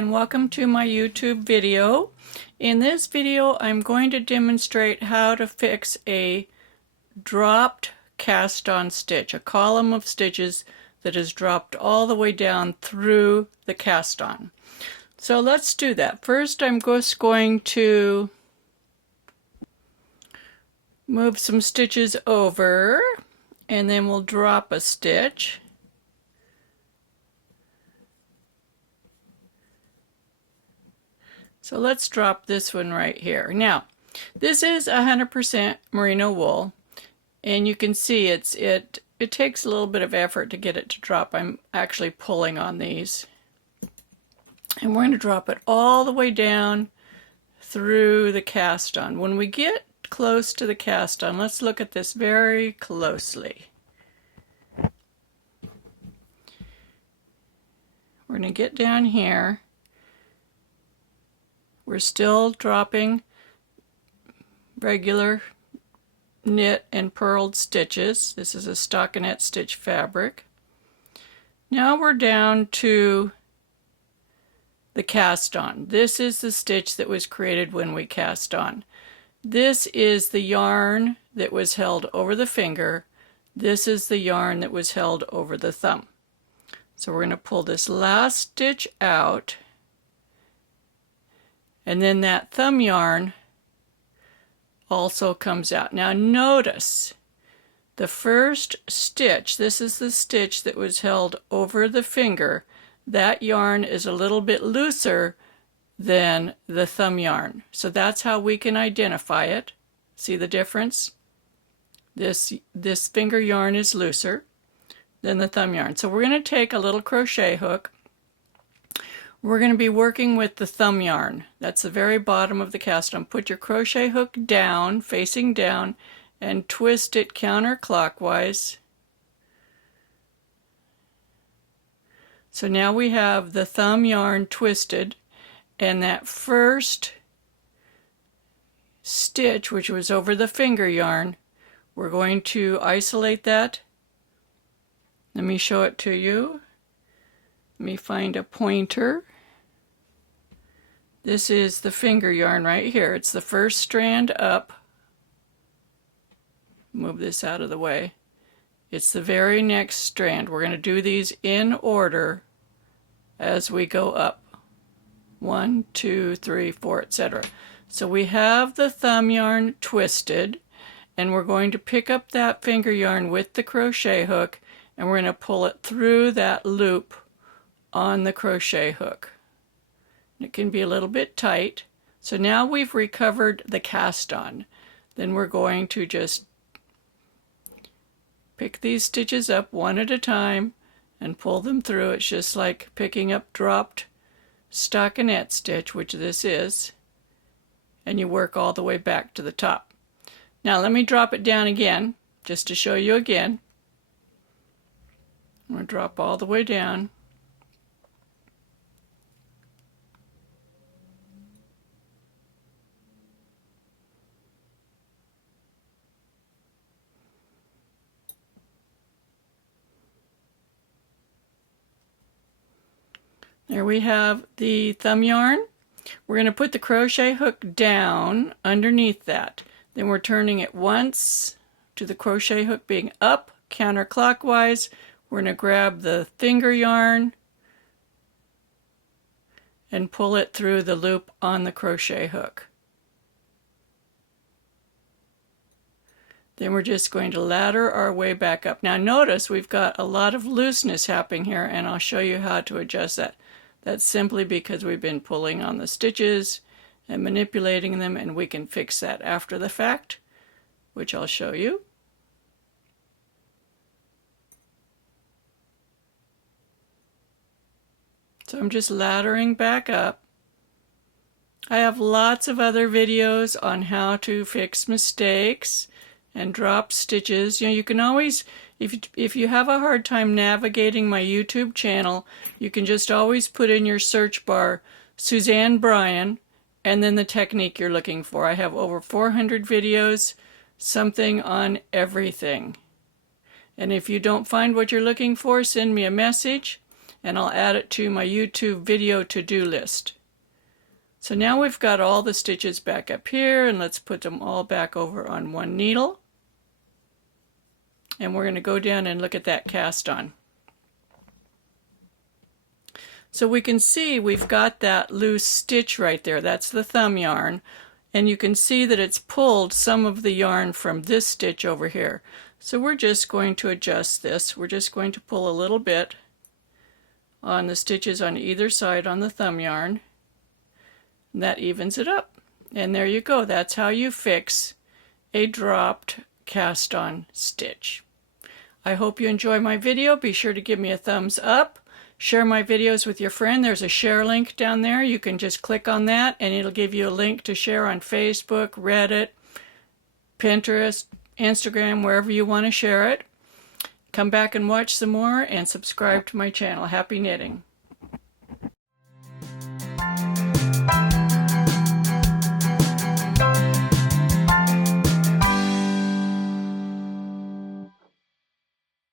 and welcome to my YouTube video. In this video I'm going to demonstrate how to fix a dropped cast-on stitch, a column of stitches that is dropped all the way down through the cast-on. So let's do that. First I'm just going to move some stitches over and then we'll drop a stitch. So let's drop this one right here. Now, this is 100% merino wool, and you can see it takes a little bit of effort to get it to drop. I'm actually pulling on these. And we're going to drop it all the way down through the cast on. When we get close to the cast on, let's look at this very closely. We're going to get down here. We're still dropping regular knit and purled stitches. This is a stockinette stitch fabric. Now we're down to the cast on. This is the stitch that was created when we cast on. This is the yarn that was held over the finger. This is the yarn that was held over the thumb. So we're going to pull this last stitch out. And then that thumb yarn also comes out. Now notice the first stitch, this is the stitch that was held over the finger. That yarn is a little bit looser than the thumb yarn. So that's how we can identify it. See the difference? This finger yarn is looser than the thumb yarn. So we're going to take a little crochet hook. We're going to be working with the thumb yarn. That's the very bottom of the cast on. Put your crochet hook down, facing down, and twist it counterclockwise. So now we have the thumb yarn twisted, and that first stitch, which was over the finger yarn, we're going to isolate that. Let me show it to you. Let me find a pointer. This is the finger yarn right here. It's the first strand up. Move this out of the way. It's the very next strand. We're going to do these in order as we go up. 1, 2, 3, 4, etc. So we have the thumb yarn twisted, and we're going to pick up that finger yarn with the crochet hook, and we're going to pull it through that loop on the crochet hook. It can be a little bit tight. So now we've recovered the cast on. Then we're going to just pick these stitches up one at a time and pull them through. It's just like picking up dropped stockinette stitch, which this is, and you work all the way back to the top. Now let me drop it down again just to show you again. I'm going to drop all the way down. There we have the thumb yarn. We're going to put the crochet hook down underneath that. Then we're turning it once to the crochet hook being up counterclockwise. We're going to grab the finger yarn and pull it through the loop on the crochet hook. Then we're just going to ladder our way back up. Now notice we've got a lot of looseness happening here, and I'll show you how to adjust that. That's simply because we've been pulling on the stitches and manipulating them, and we can fix that after the fact, which I'll show you. So I'm just laddering back up. I have lots of other videos on how to fix mistakes and drop stitches. You know, you can always, if you have a hard time navigating my YouTube channel, you can just always put in your search bar Suzanne Bryan and then the technique you're looking for. I have over 400 videos, something on everything. And if you don't find what you're looking for, send me a message and I'll add it to my YouTube video to-do list. So now we've got all the stitches back up here, and let's put them all back over on one needle. And we're going to go down and look at that cast on. So we can see we've got that loose stitch right there. That's the thumb yarn. And you can see that it's pulled some of the yarn from this stitch over here. So we're just going to adjust this. We're just going to pull a little bit on the stitches on either side on the thumb yarn. And that evens it up. And there you go. That's how you fix a dropped cast on stitch. I hope you enjoy my video. Be sure to give me a thumbs up. Share my videos with your friend. There's a share link down there. You can just click on that and it'll give you a link to share on Facebook, Reddit, Pinterest, Instagram, wherever you want to share it. Come back and watch some more and subscribe to my channel. Happy knitting.